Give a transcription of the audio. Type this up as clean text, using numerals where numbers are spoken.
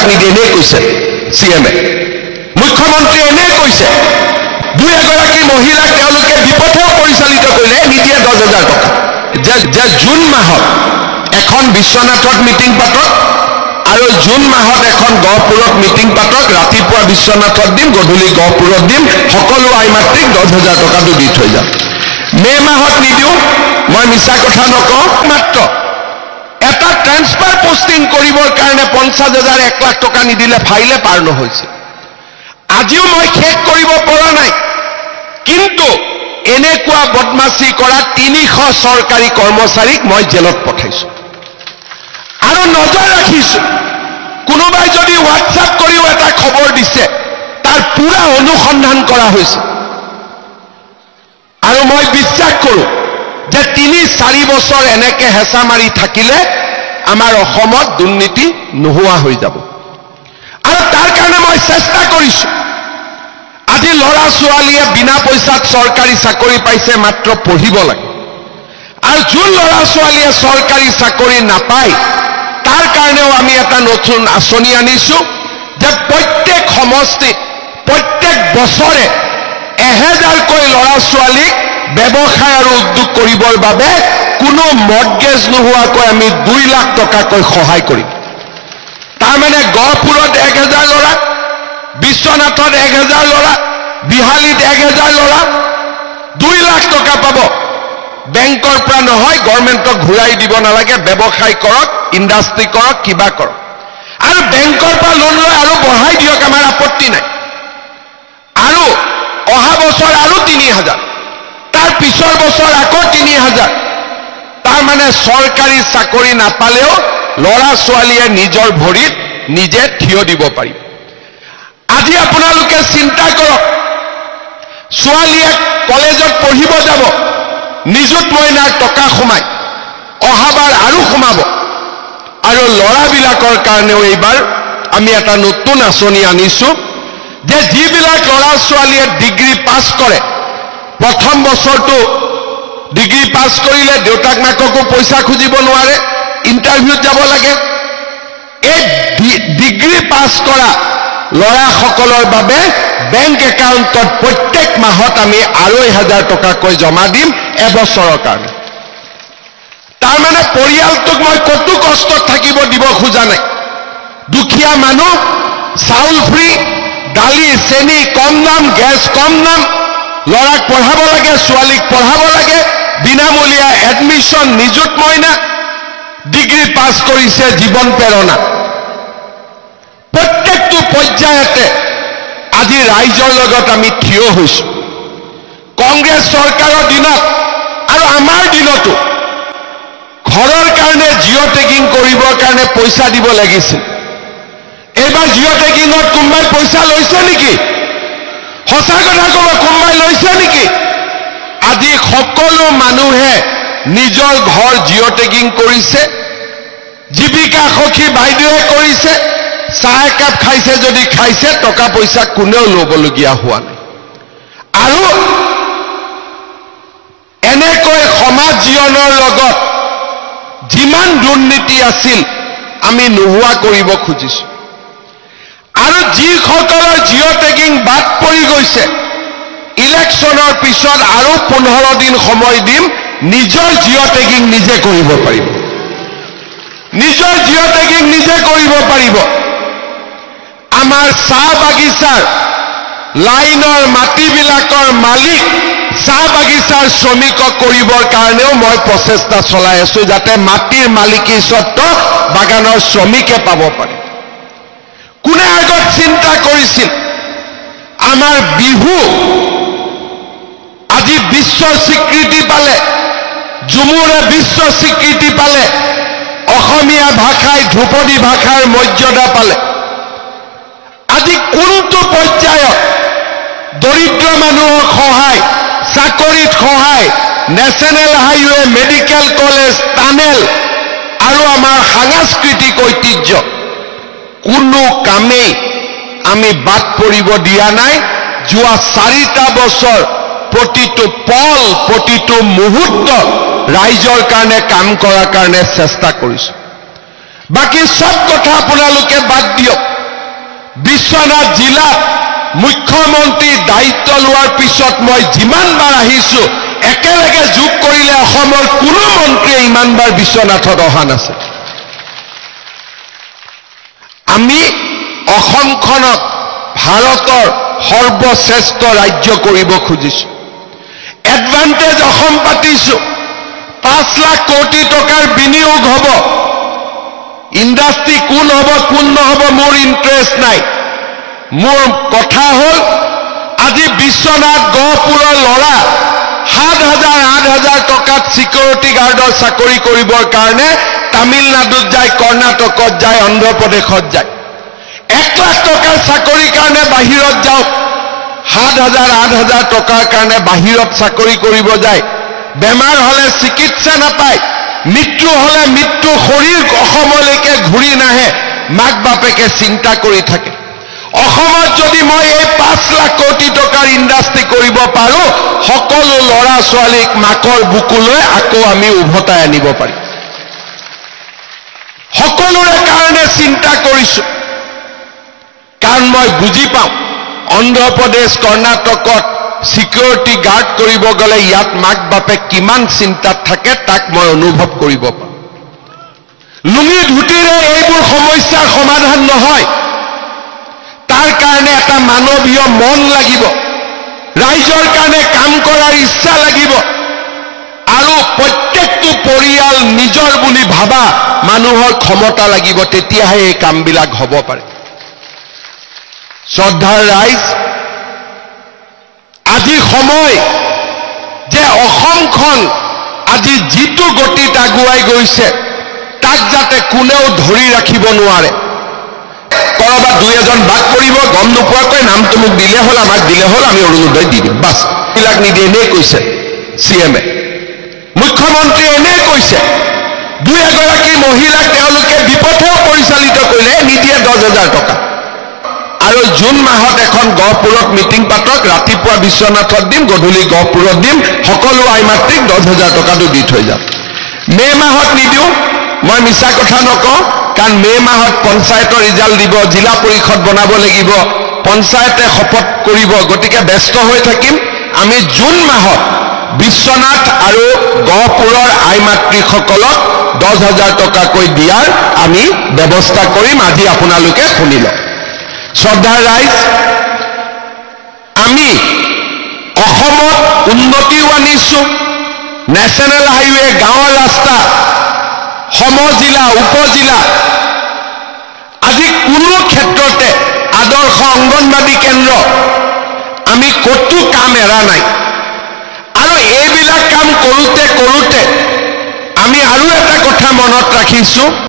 10,000 নিদিয়ে এনেই কৈছে CM-এ মুখ্যমন্ত্ৰী এনেই কৈছে দুই এগৰাকী মহিলাক তেওঁলোকে বিপথেও পৰিচালিত কৰিলে নিদিয়ে 10,000 টকা যে জুন মাহত এখন বিশ্বনাথত মিটিং পাতক আৰু জুন মাহত এখন গহপুৰত মিটিং পাতক ৰাতিপুৱা বিশ্বনাথত দিম গধূলি গহপুৰত দিম সকলো আইমাতৃক 10,000 টকাটো দি থৈ যাম মে মাহত নিদিও মই মিছা কথা নকওঁ মাত্ৰ এটা ট্ৰান্সফাৰ পোষ্টিং কৰিবৰ কাৰণে 50,000 1 লাখ টকা নিদিলে ফাইলে পাৰ নহৈছে আজিও মই শেষ কৰিব পৰা নাই কিন্তু এনেকুৱা বদমাছি কৰা 300 চৰকাৰী কৰ্মচাৰীক মই জেলত পঠাইছো আৰু নজৰ ৰাখিছো কোনোবাই যদি হোৱাটছআপ কৰিও এটা খবৰ দিছে তাৰ পুৰা অনুসন্ধান কৰা হৈছে আৰু মই বিশ্বাস কৰোঁ যে 3-4 বছৰ এনেকে হেঁচা মাৰি থাকিলে আমাৰ অসমত দুৰ্নীতি নোহোৱা হৈ যাব আৰু তাৰ কাৰণে মই চেষ্টা কৰিছো আজি লৰা ছোৱালীয়ে বিনা পইচাত চৰকাৰী চাকৰি পাইছে মাত্ৰ পঢ়িব লাগে আৰু যোন লৰা ছোৱালীয়ে চৰকাৰী চাকৰি নাপায় তাৰ কাৰণেও আমি এটা নতুন আঁচনি আনিছো যে প্ৰত্যেক সমষ্টিত প্ৰত্যেক বছৰে 1000কৈ লৰা ছোৱালীক ব্যৱসায় আৰু উদ্যোগ কৰিবৰ বাবে কোনো মৰ্গেজ নোহোৱাকৈ আমি 2 লাখ টকাকৈ সহায় কৰিম তাৰ মানে গহপুৰত 1000 লৰা বিশ্বনাথত 1000 লৰা বিহালীত 1000 লৰা 2 লাখ টকা পাব বেংকৰ পৰা নহয় গভৰ্ণমেণ্টক ঘূৰাই দিব নালাগে ব্যৱসায় কৰক ইণ্ডাষ্ট্ৰি কৰক কিবা কৰক আৰু বেংকৰ পৰা লোন লৈ আৰু বঢ়াই দিয়ক আমাৰ আপত্তি নাই আৰু অহা বছৰ আৰু 3,000 তাৰ পিছৰ বছৰ আকৌ 3,000 তাৰ মানে চৰকাৰী চাকৰি নাপালেও লৰা ছোৱালীয়ে নিজৰ ভৰিত নিজে থিয় দিব পাৰিব আজি আপোনালোকে চিন্তা কৰক ছোৱালীয়ে কলেজত পঢ়িব যাব নিযুত মইনাৰ টকা সোমাই অহাবাৰ আৰু সোমাব আৰু লৰাবিলাকৰ কাৰণেও এইবাৰ আমি এটা নতুন আঁচনি আনিছো যে যিবিলাক লৰা ছোৱালীয়ে ডিগ্ৰী পাছ কৰে প্ৰথম বছৰটো ডিগ্ৰী পাছ কৰিলে দেউতাক মাককো পইচা খুজিব নোৱাৰে ইণ্টাৰভিউত যাব লাগে এই ডিগ্ৰী পাছ কৰা লৰাসকলৰ বাবে বেংক একাউণ্টত প্ৰত্যেক মাহত আমি 2,500 টকাকৈ জমা দিম এবছৰৰ কাৰণে তাৰ মানে পৰিয়ালটোক মই কতো কষ্টত থাকিব দিব খোজা নাই দুখীয়া মানুহ চাউল ফ্ৰী দালি চেনি কম দাম গেছ কম দাম লৰাক পঢ়াব লাগে ছোৱালীক পঢ়াব লাগে বিনামূলীয়া এডমিশ্যন নিযুত মইনা ডিগ্ৰী পাছ কৰিছে জীৱন প্ৰেৰণা প্ৰত্যেকটো পৰ্যায়তে আজি ৰাইজৰ লগত আমি থিয় হৈছো কংগ্ৰেছ চৰকাৰৰ দিনত আৰু আমাৰ দিনতো ঘৰৰ কাৰণে জিঅ' টেগিং কৰিবৰ কাৰণে পইচা দিব লাগিছিল এইবাৰ জিঅ' টেগিঙত কোনোবাই পইচা লৈছে নেকি সঁচা কথা ক'ব কোনোবাই লৈছে নেকি আজি সকলো মানুহে নিজৰ ঘৰ জিঅ' টেগিং কৰিছে জীৱিকা সখী বাইদেৱে কৰিছে চাহ একাপ খাইছে যদি খাইছে টকা পইচা কোনেও ল'বলগীয়া হোৱা নাই আৰু এনেকৈ সমাজ জীৱনৰ লগত যিমান দুৰ্নীতি আছিল আমি নোহোৱা কৰিব খুজিছো আৰু যিসকলৰ জিঅ' টেগিং বাদ পৰি গৈছে ইলেকশ্যনৰ পিছত আৰু 15 দিন সময় দিম নিজৰ জিঅ' টেগিং নিজে কৰিব পাৰিব নিজৰ জিঅ' টেগিং নিজে কৰিব পাৰিব আমাৰ চাহ বাগিচাৰ লাইনৰ মাটিবিলাকৰ মালিক চাহ বাগিচাৰ শ্ৰমিকক কৰিবৰ কাৰণেও মই প্ৰচেষ্টা চলাই আছো যাতে মাটিৰ মালিকী স্বত্ব বাগানৰ শ্ৰমিকে পাব পাৰে কোনে আগত চিন্তা কৰিছিল আমাৰ বিহু আজি বিশ্ব স্বীকৃতি পালে ঝুমুৰে বিশ্ব স্বীকৃতি পালে অসমীয়া ভাষাই ধ্ৰুপদী ভাষাৰ মৰ্যাদা পালে আজি কোনটো পৰ্যায়ত দৰিদ্ৰ মানুহক সহায় চাকৰিত সহায় national highway medical college tunnel আৰু আমাৰ সাংস্কৃতিক ঐতিহ্য কোনো কামেই আমি বাদ পৰিব দিয়া নাই যোৱা 4টা বছৰ প্ৰতিটো পল প্ৰতিটো মুহূৰ্ত ৰাইজৰ কাৰণে কাম কৰাৰ কাৰণে চেষ্টা কৰিছো বাকি সব কথা আপোনালোকে বাদ দিয়ক বিশ্বনাথ জিলাত মুখ্যমন্ত্ৰী দায়িত্ব লোৱাৰ পিছত মই যিমানবাৰ আহিছো একেলগে যোগ কৰিলে অসমৰ কোনো মন্ত্ৰীয়ে ইমানবাৰ বিশ্বনাথত অহা নাছিল। আমি অসমখনক ভাৰতৰ সৰ্বশ্ৰেষ্ঠ ৰাজ্য কৰিব খুজিছো। এডভান্টেজ অসম পাতিছো, 5 লাখ কোটি টকাৰ বিনিয়োগ হ'ব। ইণ্ডাষ্ট্ৰি কোন হ'ব কোন নহ'ব মোৰ ইণ্টাৰেষ্ট নাই। মোৰ কথা হ'ল আজি বিশ্বনাথ গহপুৰৰ ল'ৰা 7,000-8,000 টকাত সিকিউৰিটি গাৰ্ডৰ চাকৰি কৰিবৰ কাৰণে তামিলনাডুত যায়, কৰ্ণাটকত যায়, অন্ধ্ৰপ্ৰদেশত যায়। 1 লাখ টকাৰ চাকৰিৰ কাৰণে বাহিৰত যাওক, 7,000-8,000 টকাৰ কাৰণে বাহিৰত চাকৰি কৰিব যায়। বেমাৰ হ'লে চিকিৎসা নাপায়, মৃত্যু হ'লে মৃত্যু, শৰীৰ অসমলৈকে ঘূৰি নাহে, মাক বাপেকে চিন্তা কৰি থাকে। অসমত যদি মই এই 5 লাখ কোটি টকাৰ ইণ্ডাষ্ট্ৰি কৰিব পাৰো, সকলো ল'ৰা ছোৱালীক মাকৰ বুকুলৈ আকৌ আমি উভতাই আনিব পাৰিম। সকলোৰে কাৰণে চিন্তা কৰিছো, কাৰণ মই বুজি পাওঁ অন্ধ্ৰপ্ৰদেশ কৰ্ণাটকত সিকিউৰিটি গাৰ্ড কৰিব গ'লে ইয়াত মাক বাপেক কিমান চিন্তাত থাকে তাক মই অনুভৱ কৰিব পাৰোঁ। লুঙি ধুতিৰে এইবোৰ সমস্যাৰ সমাধান নহয়, তাৰ কাৰণে এটা মানৱীয় মন লাগিব, ৰাইজৰ কাৰণে কাম কৰাৰ ইচ্ছা লাগিব, আৰু প্ৰত্যেকটো পৰিয়াল নিজৰ বুলি ভাবা মানুহৰ ক্ষমতা লাগিব, তেতিয়াহে এই কামবিলাক হ'ব পাৰে। শ্ৰদ্ধাৰ ৰাইজ, আজি সময় যে অসমখন আজি যিটো গতিত আগুৱাই গৈছে তাক যাতে কোনেও ধৰি ৰাখিব নোৱাৰে। কৰবাত 2-এজন বাদ পৰিব, গম নোপোৱাকৈ নামটো মোক দিলে হ'ল, আমাক দিলে হ'ল, আমি অৰুণোদয় দি দিম, বাছ। এইবিলাক নিদিয়ে, এনেই কৈছে CM-এ, মুখ্যমন্ত্ৰীয়ে এনেই কৈছে। 2-এগৰাকী মহিলাক তেওঁলোকে বিপথেও পৰিচালিত কৰিলে, নিদিয়ে 10,000 টকা। আৰু জুন মাহত এখন গহপুৰত মিটিং পাতক, ৰাতিপুৱা বিশ্বনাথত দিম, গধূলি গহপুৰত দিম, সকলো আই মাতৃক 10,000 টকাটো দি থৈ যাম। মে মাহত নিদিওঁ, মই মিছা কথা নকওঁ, কাৰণ মে মাহত পঞ্চায়তৰ ৰিজাল্ট দিব, জিলা পৰিষদ বনাব লাগিব, পঞ্চায়তে শপত কৰিব, গতিকে ব্যস্ত হৈ থাকিম। আমি জুন মাহত বিশ্বনাথ আৰু গহপুৰৰ আই মাতৃসকলক 10,000 টকাকৈ দিয়াৰ আমি ব্যৱস্থা কৰিম। আজি আপোনালোকে শুনি লওক। শ্ৰদ্ধাৰ ৰাইজ, আমি অসমত উন্নতিও আনিছো, নেশ্যনেল হাইৱে, গাঁৱৰ ৰাস্তা, সমজিলা, উপজিলা, আজি কোনো ক্ষেত্ৰতে আদৰ্শ অংগনবাদী কেন্দ্ৰ আমি ক'তো কাম এৰা নাই। আৰু এইবিলাক কাম কৰোঁতে কৰোঁতে আমি আৰু এটা কথা মনত ৰাখিছো,